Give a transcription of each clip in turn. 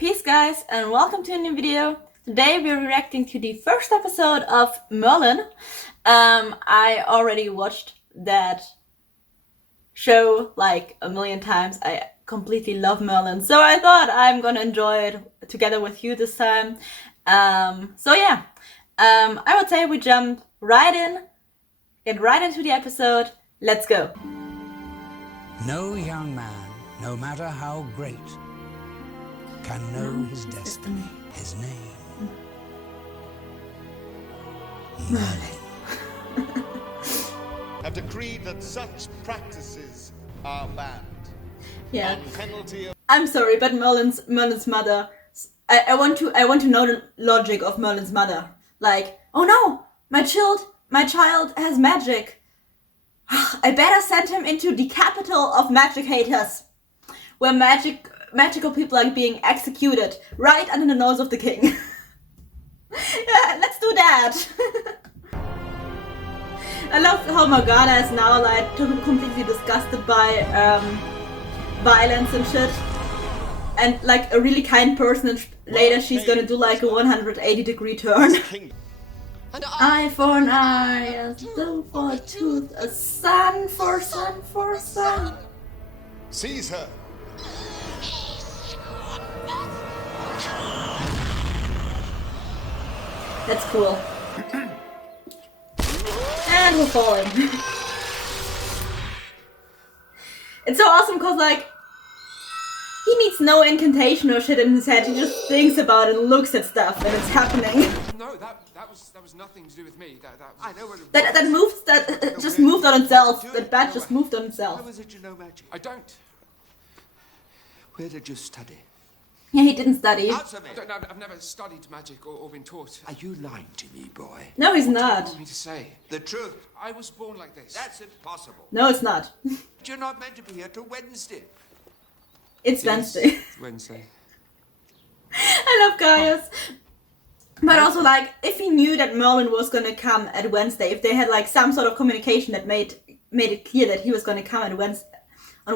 Peace guys and welcome to a new video. Today we're reacting to the first episode of Merlin. I already watched that show like a million times. I completely love Merlin, so I thought I'm gonna enjoy it together with you this time. I would say we jump right in, get right into the episode. Let's go. No young man, no matter how great, can know his destiny. His name, Merlin. Have decreed that such practices are banned. Yeah. On penalty of I'm sorry, but Merlin's mother. I want to know the logic of Merlin's mother. Like, oh no, my child has magic. I better send him into the capital of magic haters, where magical people are being executed right under the nose of the king. Yeah, let's do that. I love how Morgana is now like completely disgusted by violence and shit, and like a really kind person, and later she's gonna do like a 180-degree turn. and Eye for an eye, a tooth for a tooth, a sun for sun for sun. seize her. That's cool. And we're falling. It's so awesome because like he needs no incantation or shit in his head. He just thinks about it and looks at stuff and it's happening. No, that was nothing to do with me. I know what it That just moved on itself. That bat just moved on itself. How is it you know magic? I don't. Where did you study? Yeah, he didn't study. Answer me. I don't know. I've never studied magic or been taught. Are you lying to me, boy? No, he's What do you not. want me to say? The truth. I was born like this. That's impossible. No, it's not. You're not meant to be here till Wednesday. It's Yes, Wednesday. it's Wednesday. I love Gaius. But also, like, if he knew that Merlin was gonna come at Wednesday, if they had like some sort of communication that made it clear that he was gonna come on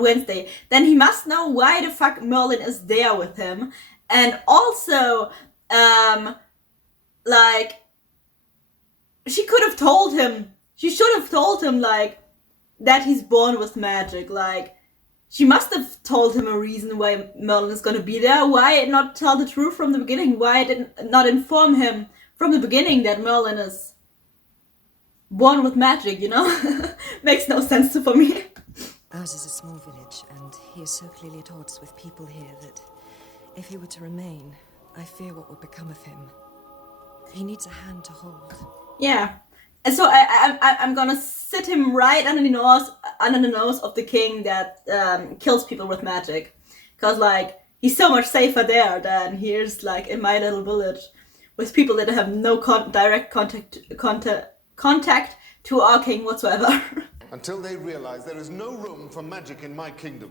Wednesday, then he must know why the fuck Merlin is there with him. And also, like, she could have told him. She should have told him like that he's born with magic. Like, she must have told him a reason why Merlin is gonna be there. Why not tell the truth from the beginning? Why did not inform him from the beginning that Merlin is born with magic, you know? Makes no sense for me. Ours is a small village, and he is so clearly at odds with people here that if he were to remain, I fear what would become of him. He needs a hand to hold. Yeah. And so I'm gonna sit him right under the nose of the king that kills people with magic. Cause like, he's so much safer there than here's like in my little village with people that have no direct contact to our king whatsoever. Until they realize there is no room for magic in my kingdom.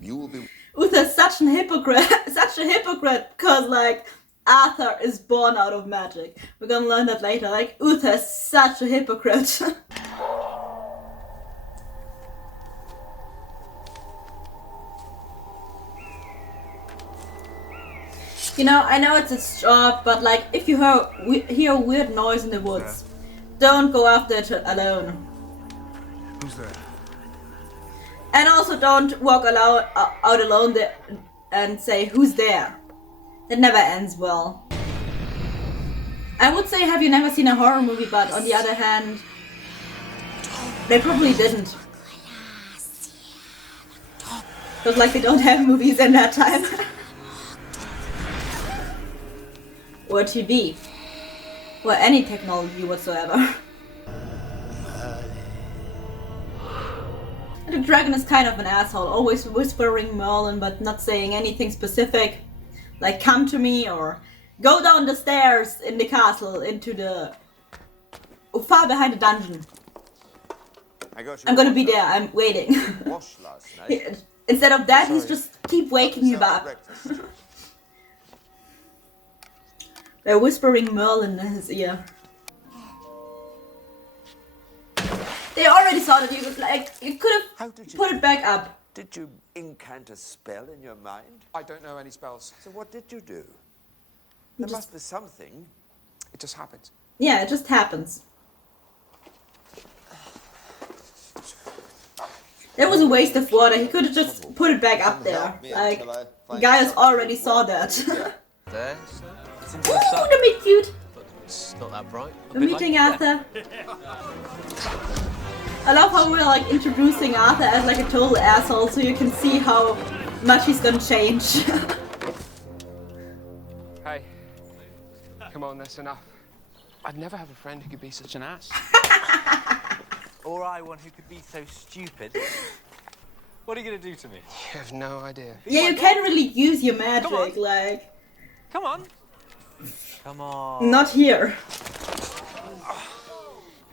You will be... Uther's such a hypocrite, cause like, Arthur is born out of magic. We're gonna learn that later. Like, Uther's such a hypocrite. You know, I know it's short, but like, if you hear a weird noise in the woods, don't go after it alone. Who's there? And also don't walk out alone there and say, who's there? That never ends well. I would say, have you never seen a horror movie, but on the other hand, they probably didn't. Because like they don't have movies in that time. Or TV. Or any technology whatsoever. The dragon is kind of an asshole, always whispering Merlin but not saying anything specific. Like, come to me, or go down the stairs in the castle into the... far behind the dungeon. I'm gonna be there, I'm waiting. Instead of that, he's just keep waking you up. They're whispering Merlin in his ear. They already saw that you could have put it back up. Did you incant a spell in your mind? I don't know any spells. So what did you do? There must be something. It just happened. Yeah, it just happens. That was a waste of water. He could have just put it back up there. Like, Gaius already saw that. There. It's into Ooh, the sun, the meet cute. but it's not that bright. A We're bit meeting like- Arthur. I love how we're like introducing Arthur as like a total asshole, so you can see how much he's gonna change. Hey, come on, that's enough. I'd never have a friend who could be such an ass. Or I one who could be so stupid. What are you going to do to me? You have no idea. Yeah, you can't really use your magic, Come on. like, Come on. Come on. not here.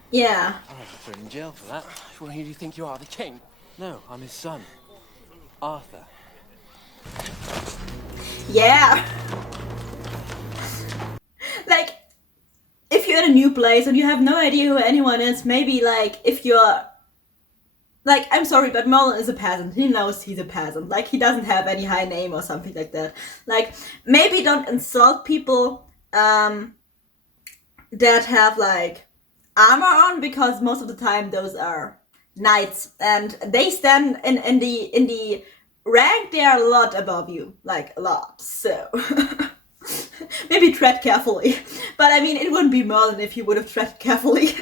Yeah. I'll have to throw him in jail for that. Well, who do you think you are, the king? No, I'm his son. Arthur. Yeah. Like, if you're in a new place and you have no idea who anyone is, maybe like if you're like, I'm sorry, but Merlin is a peasant. He knows he's a peasant. Like, he doesn't have any high name or something like that. Like, maybe don't insult people that have like armor on, because most of the time those are knights and they stand in the rank, they are a lot above you, like a lot. So maybe tread carefully. But I mean, it wouldn't be Merlin if he would have tread carefully.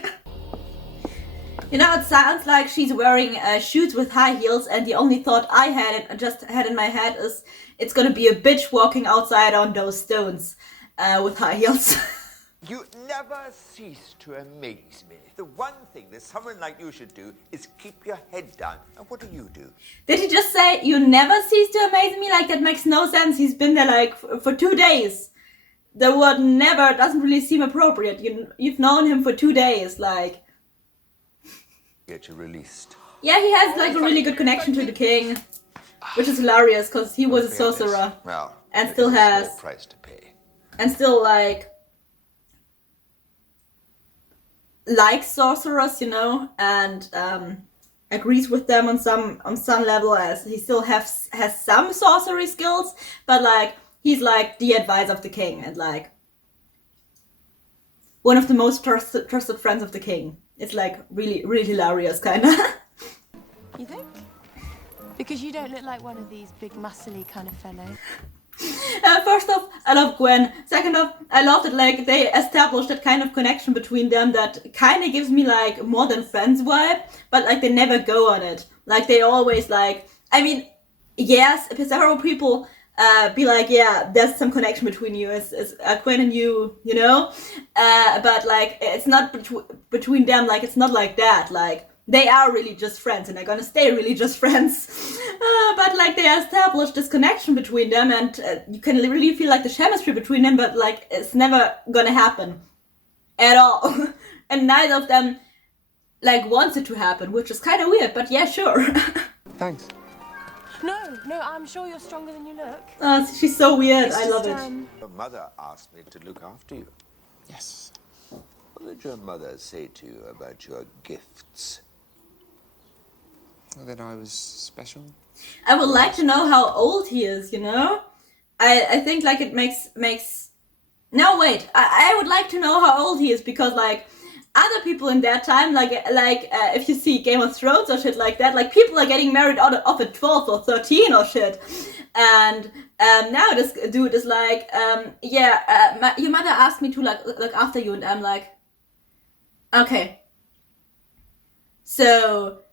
You know, it sounds like she's wearing shoes with high heels, and the only thought I had in my head is it's gonna be a bitch walking outside on those stones with high heels. You never cease to amaze me. The one thing that someone like you should do is keep your head down. And what do? Did he just say, you never cease to amaze me? Like, that makes no sense. He's been there like for 2 days. The word never doesn't really seem appropriate. You've known him for 2 days, like. Get you released. Yeah, he has like a really good connection to the king, which is hilarious because he was a sorcerer Well, and still there's has, no price to pay. and still like likes sorcerers, you know, and agrees with them on some level, as he still has some sorcery skills, but like he's like the advisor of the king and like one of the most trusted friends of the king. It's like really, really hilarious, kinda. You think? Because you don't look like one of these big muscly kind of fellows. First off, I love Gwen. Second off, I love that like they established that kind of connection between them that kind of gives me like more than friends vibe, but like they never go on it. Like they always like, I mean, yes, several people be like, yeah, there's some connection between you, as Gwen and you know, but like it's not between them. Like it's not like that. Like they are really just friends, and they're gonna stay really just friends. But like they established this connection between them, and you can really feel like the chemistry between them. But like it's never gonna happen at all, and neither of them like wants it to happen, which is kind of weird. But yeah, sure. Thanks. No, I'm sure you're stronger than you look. She's so weird. It's I love just, it. Your mother asked me to look after you. Yes. What did your mother say to you about your gifts? That I was special. I would like to know how old he is, you know? I think like it makes no, wait, I would like to know how old he is, because like other people in that time, like if you see Game of Thrones or shit like that, like people are getting married out of at 12 or 13 or shit, and now this dude is like, your mother asked me to like look after you, and I'm like, okay, so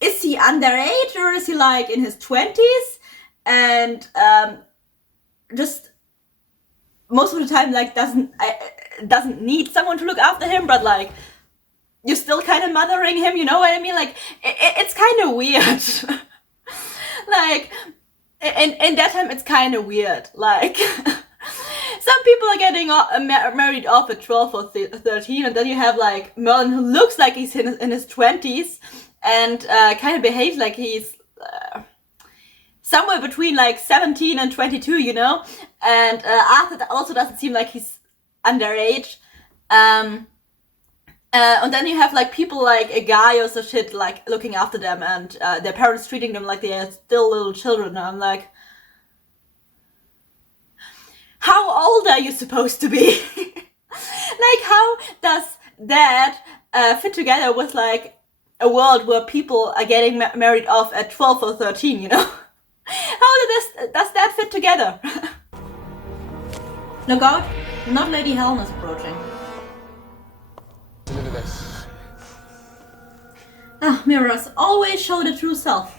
is he underage or is he like in his 20s, and just most of the time like doesn't need someone to look after him, but like you're still kind of mothering him, you know what I mean? Like it's kind of weird. Like in that time it's kind of weird. Like some people are getting married off at 12 or 13, and then you have like Merlin, who looks like he's in his 20s and kind of behaves like he's somewhere between like 17 and 22, you know? And Arthur also doesn't seem like he's underage. And then you have like people like a guy or so shit like looking after them, and their parents treating them like they are still little children. And I'm like, how old are you supposed to be? Like, how does that fit together with like a world where people are getting married off at 12 or 13, you know? How does that fit together? Look out, not Lady Helen is approaching. Look at this. Ah, mirrors always show the true self.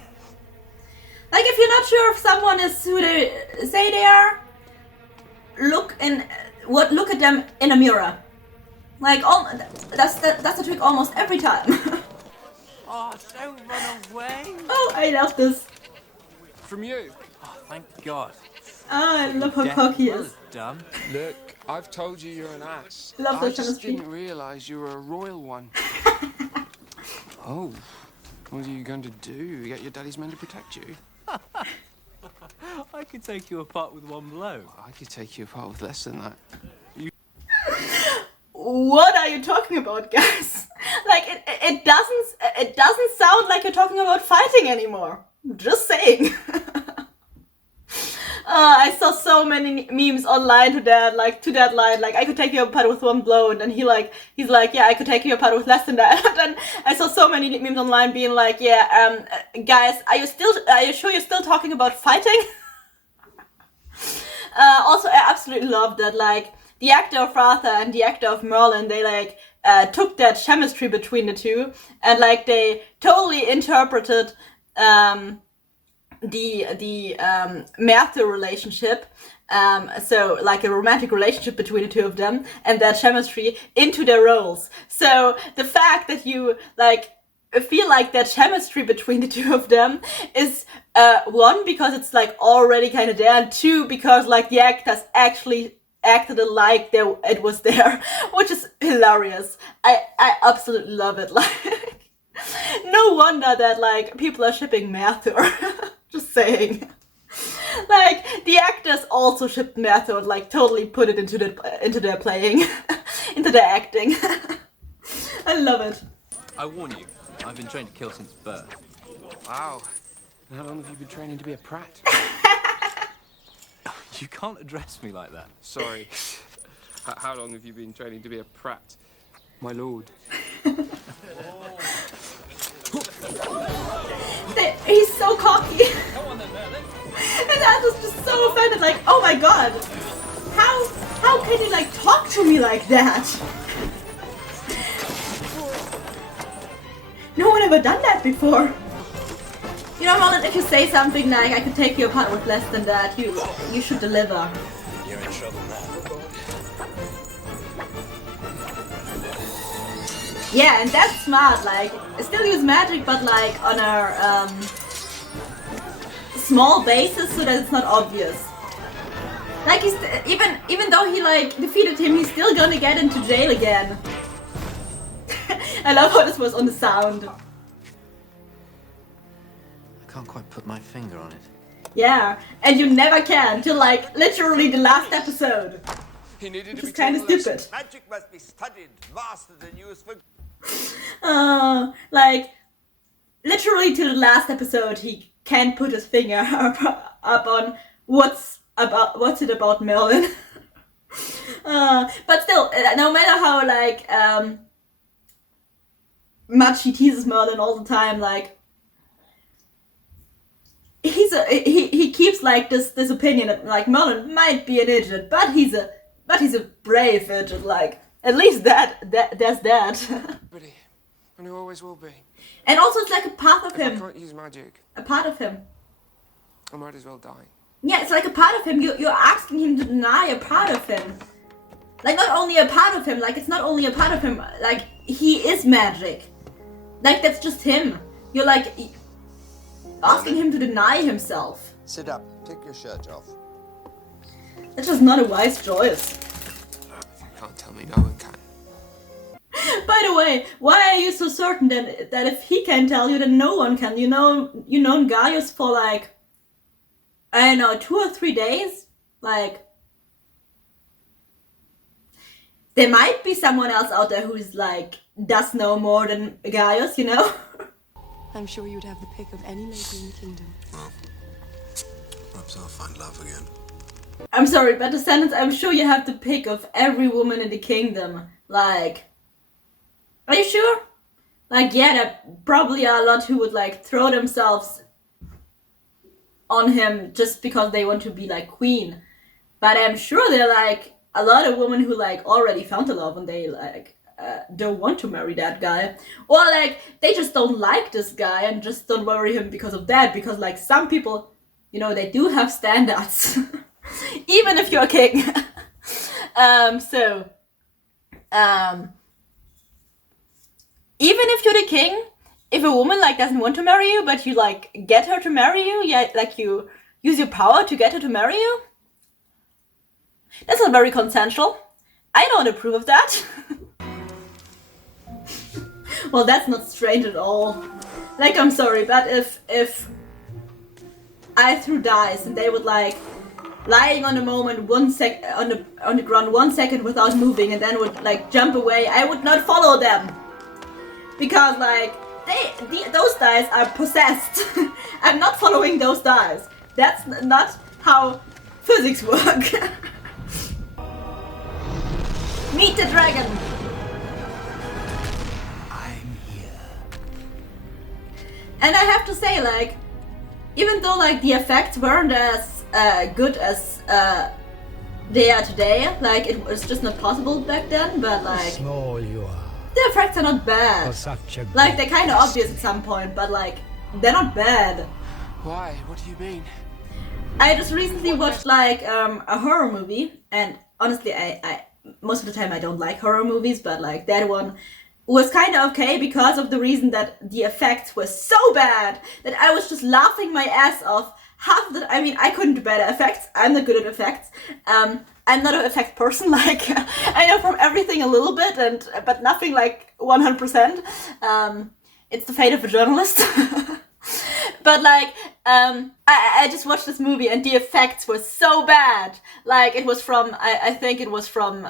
Like, if you're not sure if someone is who they say they are, look at them in a mirror. Like, that's the trick almost every time. Oh, don't run away. Oh, I love this. From you. Oh, thank God. Oh, I love how Death cocky he well is. done. Look, I've told you you're an ass. Love the I just chemistry. didn't realise you were a royal one. Oh, what are you going to do? Get your daddy's men to protect you? I could take you apart with one blow. I could take you apart with less than that. What are you talking about, guys? Like, it doesn't sound like you're talking about fighting anymore. Just saying. I saw so many memes online to that line, like, I could take you apart with one blow, and then he's like, yeah, I could take you apart with less than that. And then I saw so many memes online being like, yeah, guys, are you sure you're still talking about fighting? Also, I absolutely love that, like, the actor of Arthur and the actor of Merlin, they like took that chemistry between the two, and like they totally interpreted the Merthur relationship, so like a romantic relationship between the two of them, and that chemistry into their roles. So the fact that you like feel like that chemistry between the two of them is one, because it's like already kind of there, and two, because like the actors actually acted like it was there, which is hilarious. I absolutely love it. Like, no wonder that like people are shipping Merthur. Just saying. Like, the actors also shipped Merthur and like totally put it into their playing, into their acting. I love it. I warn you, I've been trained to kill since birth. Wow. And how long have you been training to be a prat? You can't address me like that. Sorry. How long have you been training to be a prat? My lord. He's so cocky. And I was just so offended, like, oh my god. How can you like talk to me like that? No one ever done that before. You know, Merlin, if you say something like, I could take you apart with less than that, you should deliver. You're in trouble now. Yeah, and that's smart, like, still use magic, but like on a small basis so that it's not obvious. Like, he's even though he like defeated him, he's still gonna get into jail again. I love how this was on the sound. I can't quite put my finger on it. Yeah, and you never can till like literally the last episode. He needed Which to is be kind of taught a lesson. stupid. Magic must be studied, mastered, and used for... Like, literally till the last episode, he can't put his finger up on what's it about Merlin. But still, no matter how like much he teases Merlin all the time, like he keeps like this opinion that like Merlin might be an idiot, but he's a brave idiot. Like, at least there's that. Pretty. And he always will be. And also, it's like a part of If I him. can't use magic, A part of him. I might as well die. Yeah, it's like a part of him. You're asking him to deny a part of him. Like, not only a part of him, like, it's not only a part of him, like, he is magic. Like, that's just him. You're like asking him to deny himself. Sit up. Take your shirt off. That's just not a wise choice. If you can't tell me, no one can. By the way, why are you so certain that if he can tell you, then no one can? You know Gaius for like, I don't know, 2 or 3 days? Like, there might be someone else out there who's like does know more than Gaius, you know? I'm sure you'd have the pick of any lady in the kingdom. Well, perhaps I'll find love again. I'm sorry, but the sentence, I'm sure you have the pick of every woman in the kingdom. Like, are you sure? Like, yeah, there probably are a lot who would like throw themselves on him just because they want to be like queen. But I'm sure there are like a lot of women who like already found the love and they like don't want to marry that guy. Or like they just don't like this guy and just don't marry him because of that. Because like some people, you know, they do have standards. Even if you're a king. Even if you're the king, if a woman like doesn't want to marry you, but you like get her to marry you, yeah, like you use your power to get her to marry you, that's not very consensual. I don't approve of that. Well, that's not strange at all. Like, I'm sorry, but if I threw dice and they would like lying on the moment on the ground 1 second without moving and then would like jump away, I would not follow them. Because like those dice are possessed. I'm not following those dice. That's not how physics work. Meet the dragon. I'm here. And I have to say, like, even though like the effects weren't as good as they are today, like it was just not possible back then, but like Small you are. the effects are not bad. For such a Like they're kind of obvious at some point, but like they're not bad. Why? What do you mean? I just recently watched like a horror movie, and honestly, I most of the time I don't like horror movies, but like that one was kind of okay because of the reason that the effects were so bad that I was just laughing my ass off. Half of the, I mean, I couldn't do better effects. I'm not good at effects. I'm not an effect person. Like I know from everything a little bit, but nothing like 100%. It's the fate of a journalist. But like, I just watched this movie and the effects were so bad. Like it was from, I think it was from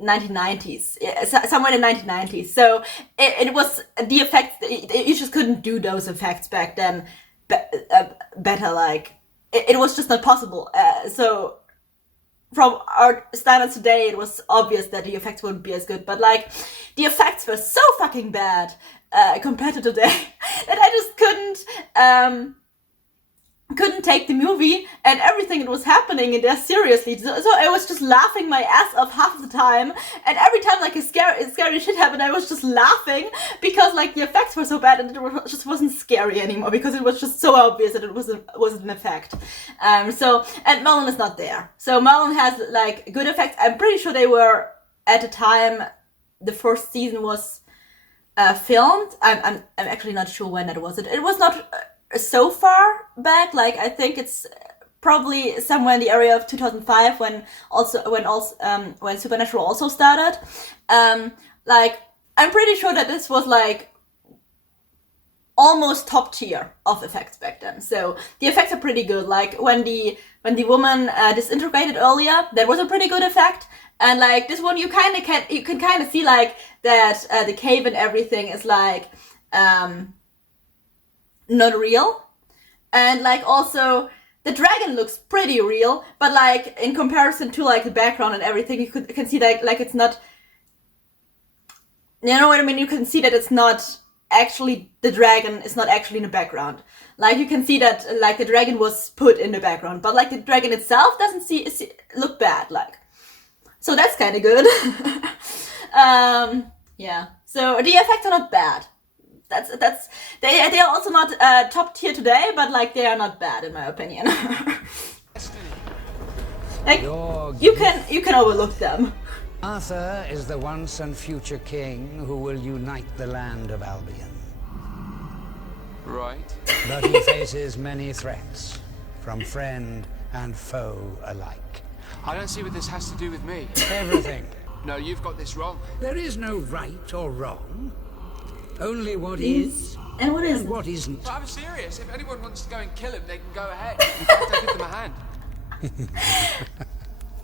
1990s, somewhere in the 1990s. So it was the effects. You just couldn't do those effects back then better. Like it was just not possible. So from our standards today, it was obvious that the effects wouldn't be as good. But like the effects were so fucking bad compared to today that I just couldn't take the movie and everything that was happening in there seriously. So I was just laughing my ass off half the time, and every time like a scary shit happened, I was just laughing because like the effects were so bad and it just wasn't scary anymore because it was just so obvious that it wasn't an effect. And Merlin is not there. So Merlin has like good effects. I'm pretty sure they were at the time the first season was filmed. I'm actually not sure when that was. It was not so far back. Like I think it's probably somewhere in the area of 2005 when Supernatural also started. Like I'm pretty sure that this was like almost top tier of effects back then. So the effects are pretty good. Like when the woman disintegrated earlier, that was a pretty good effect. And like this one, you can kind of see like that the cave and everything is like not real, and like also the dragon looks pretty real, but like in comparison to like the background and everything, you can see that like it's not. You know what I mean? You can see that it's not actually the dragon is not actually in the background. Like you can see that like the dragon was put in the background, but like the dragon itself doesn't look bad. Like. So that's kind of good. Yeah. So the effects are not bad. They are also not top tier today, but like they are not bad in my opinion. Like you can overlook them. Arthur is the once and future king who will unite the land of Albion. Right. But he faces many threats from friend and foe alike. I don't see what this has to do with me. Everything. No, you've got this wrong. There is no right or wrong. Only what is and what isn't. And what isn't. But I'm serious. If anyone wants to go and kill him, they can go ahead. In fact, I'll give them a hand.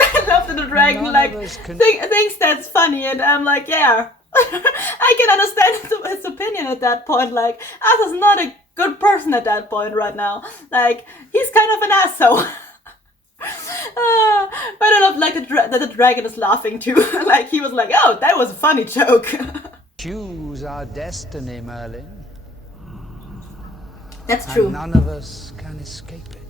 I love that the dragon like thinks that's funny, and I'm like, yeah. I can understand his opinion at that point. Like, Arthur's not a good person at that point right now. Like, he's kind of an asshole. But I love like that the dragon is laughing too. Like, he was like, oh, that was a funny joke. Choose our destiny, Merlin. That's true. And none of us can escape it.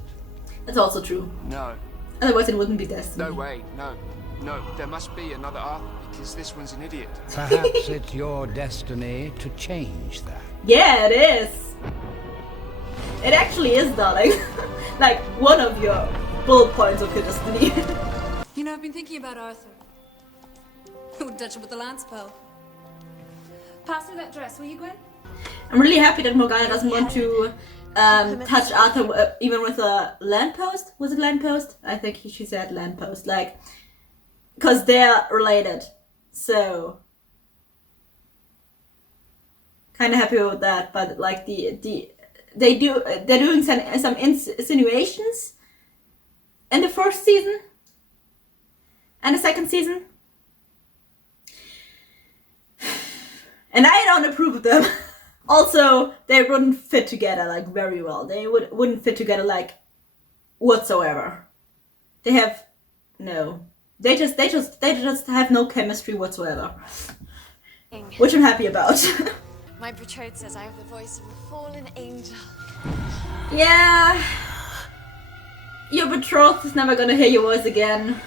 That's also true. No. Otherwise it wouldn't be destiny. No way. No. No. There must be another Arthur because this one's an idiot. Perhaps it's your destiny to change that. Yeah, it is. It actually is, darling. Like, one of your bullet points of your destiny. You know, I've been thinking about Arthur. I wouldn't touch him with a lance spell. Pass me that dress, will you, Gwen? I'm really happy that Morgana doesn't want to touch Arthur even with a lamppost. Was it lamppost? I think she said lamppost. Like, because they're related. So, kind of happy with that. But like they're doing some insinuations in the first season and the second season, and I don't approve of them. Also, they wouldn't fit together like very well. They wouldn't fit together like whatsoever. They have no. They just have no chemistry whatsoever, which I'm happy about. My betrothed says I have the voice of a fallen angel. Yeah, your betrothed is never gonna hear your voice again.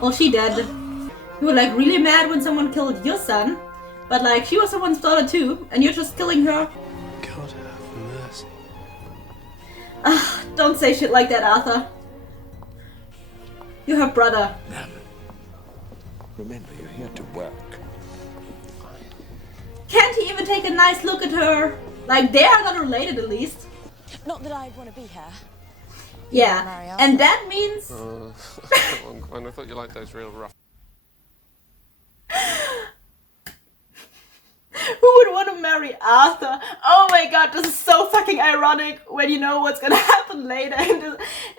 Well, she did. You were like really mad when someone killed your son, but like she was someone's daughter too, and you're just killing her. God have mercy. Don't say shit like that, Arthur. You're her brother. Remember, you're here to work. Can't he even take a nice look at her? Like, they are not related at least. Not that I'd want to be here. Yeah, and that means... I thought you liked those real rough. Who would want to marry Arthur? Oh my god, this is so fucking ironic when you know what's gonna happen later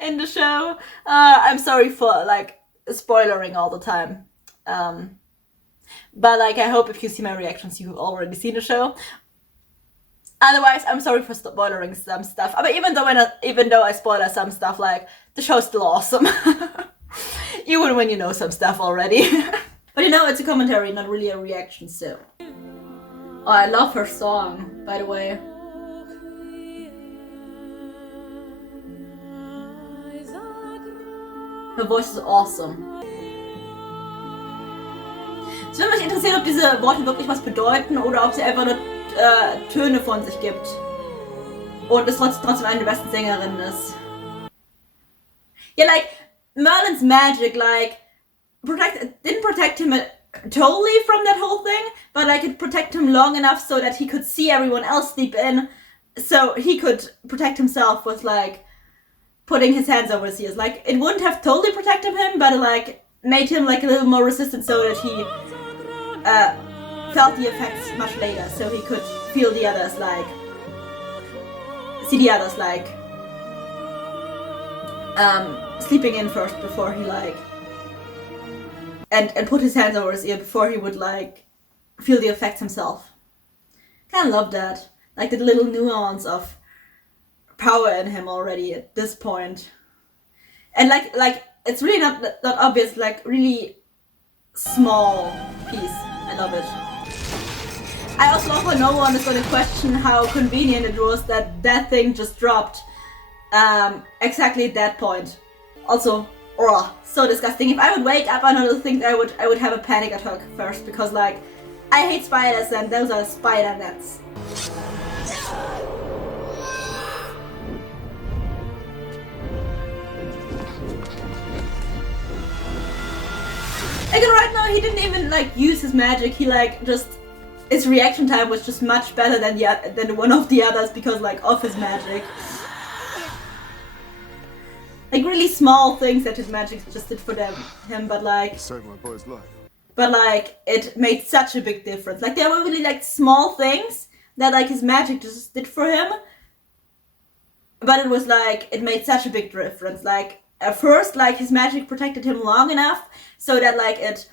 in the show. I'm sorry for, like, spoilering all the time. But, like, I hope if you see my reactions, you've already seen the show. Otherwise, I'm sorry for spoilering some stuff. But even though I spoiler some stuff, like, the show's still awesome. Even when you know some stuff already. But you know, it's a commentary, not really a reaction, so... Oh, I love her song, by the way. Her voice is awesome. Es würde mich interessieren, ob diese Worte wirklich was bedeuten oder ob sie einfach nur Töne von sich gibt. Und es trotzdem eine der besten Sängerinnen ist. Yeah, like, Merlin's magic, like, didn't protect him totally from that whole thing, but I could protect him long enough so that he could see everyone else sleep in, so he could protect himself with, like, putting his hands over his ears. Like, it wouldn't have totally protected him, but, like, made him, like, a little more resistant so that he felt the effects much later, so he could feel the others, like, see the others, like, sleeping in first before he, like, and put his hands over his ear before he would, like, feel the effects himself. Kinda love that. Like, the little nuance of power in him already at this point. And, like it's really not obvious, like, really small piece. I love it. I also love how no one is going to question how convenient it was that thing just dropped exactly at that point. Also, so disgusting. If I would wake up, I don't think I would have a panic attack first, because, like, I hate spiders and those are spider nets. Like, right now he didn't even, like, use his magic. He, like, just, his reaction time was just much better than one of the others because, like, of his magic. Like, really small things that his magic just did for him, but, like... Saved my boy's life. But, like, it made such a big difference. Like, there were really, like, small things that, like, his magic just did for him. but it was like, it made such a big difference. Like at first, like his magic protected him long enough so that like it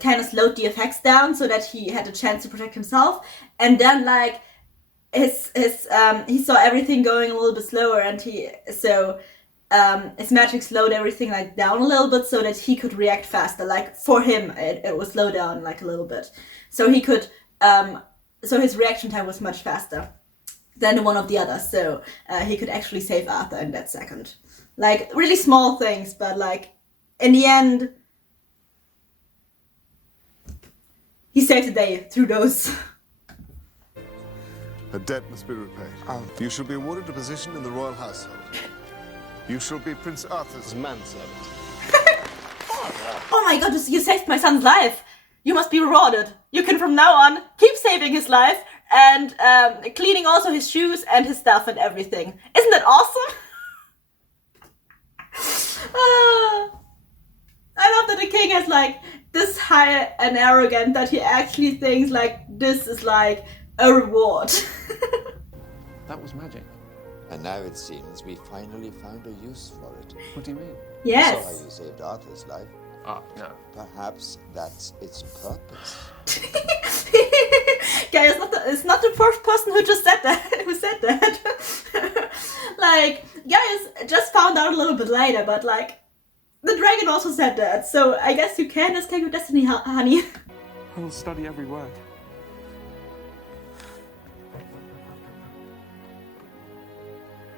kind of slowed the effects down so that he had a chance to protect himself. And then like he saw everything going a little bit slower, and his magic slowed everything like down a little bit so that he could react faster. Like for him, it was slowed down like a little bit, so he could so his reaction time was much faster than one of the others. So he could actually save Arthur in that second. Like really small things, but like in the end, he saved the day through those. A debt must be repaid. You shall be awarded a position in the royal household. You shall be Prince Arthur's manservant. Oh my god, you saved my son's life. You must be rewarded. You can from now on keep saving his life and cleaning also his shoes and his stuff and everything. Isn't that awesome? I love that the king is like this high and arrogant that he actually thinks like this is like a reward. That was magic. And now it seems we finally found a use for it. What do you mean? Yes. So how you saved Arthur's life. No. Perhaps that's its purpose. Yeah, it's not the first person who just said that. Like, guys just found out a little bit later, but like the dragon also said that. So I guess you can escape your destiny, honey. I will study every word.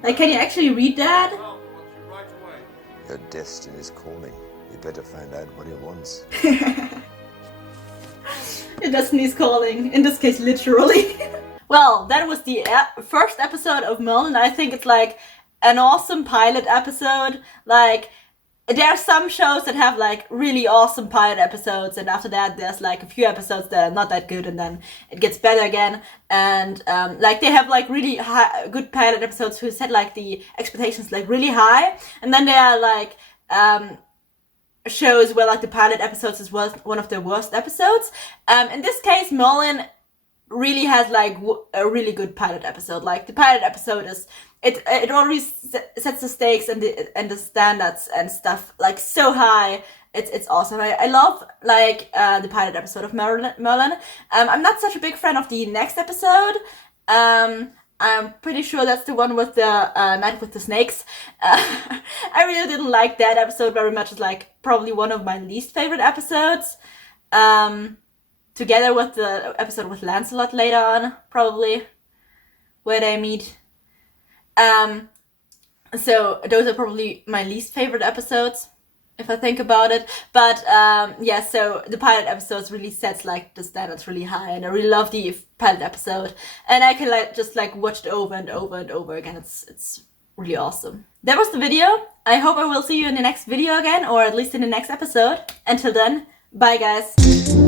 Like, can you actually read that? Your destiny's calling. You better find out what it wants. Your destiny's calling. In this case, literally. Well, that was the first episode of Merlin. I think it's like an awesome pilot episode. Like, there are some shows that have like really awesome pilot episodes, and after that there's like a few episodes that are not that good, and then it gets better again. And like they have like really good pilot episodes who set like the expectations like really high, and then there are like shows where like the pilot episodes is one of the worst episodes. In this case, Merlin really has like a really good pilot episode. Like the pilot episode is it already sets the stakes and the standards and stuff like so high. It's awesome. I love like the pilot episode of Merlin. I'm not such a big fan of the next episode. I'm pretty sure that's the one with the Night with the Snakes. I really didn't like that episode very much. It's like probably one of my least favorite episodes. Together with the episode with Lancelot later on, probably, where they meet. So those are probably my least favorite episodes, if I think about it. But yeah, so the pilot episodes really sets like the standards really high, and I really love the pilot episode, and I can like just like watch it over and over and over again. It's really awesome. That was the video. I hope I will see you in the next video again, or at least in the next episode. Until then, bye guys.